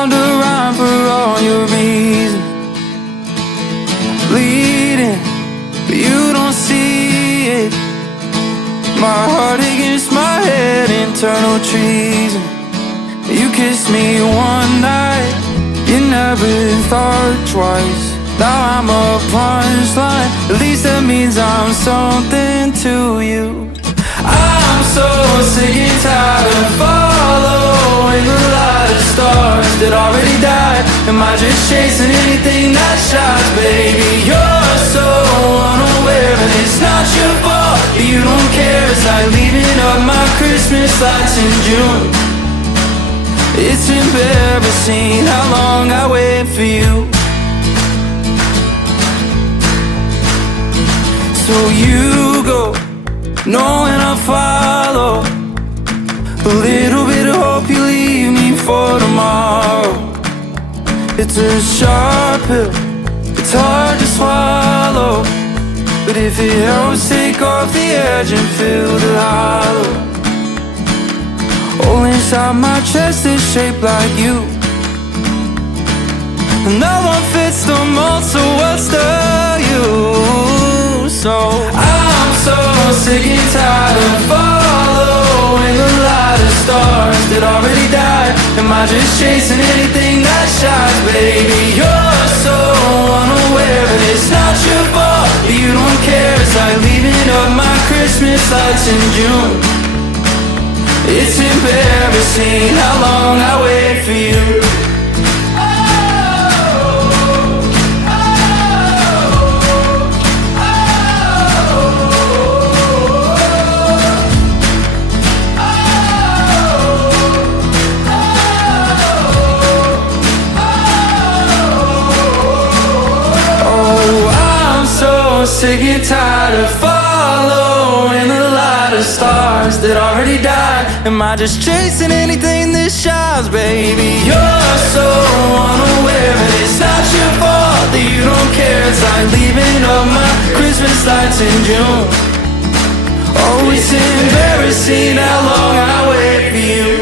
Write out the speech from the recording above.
found a rhyme for all your reasons. Bleeding, but you don't see it. My heart against my head, internal treason. You kissed me one night, you never thought twice. Now I'm a punchline, at least that means I'm something to you. I'm so sick and tired of following the light of stars that already died. Am I just chasing anything that shines? Baby, you're so unaware, and it's not your fault that you don't care. It's like leaving up my Christmas lights in June. It's embarrassing how long I wait for you. So you go, knowing I'll follow. A little bit of hope you leave me for tomorrow. It's a sharp pill, it's hard to swallow, but if it helps take off the edge and fill the hollow. All inside my chest is shaped like you. No one fits the mold, so what's the use? So I'm so sick and tired of following the light of stars that already died. Am I just chasing anything that shines? Baby, you're so unaware, and it's not your fault that you don't care. It's like leaving up my Christmas lights in June. It's embarrassing how long I wait for you. Sick and tired of following the light of stars that already died. Am I just chasing anything that shines? Baby, you're so unaware, and it's not your fault that you don't care. It's like leaving up my Christmas lights in June. Oh, it's embarrassing how long I wait for you.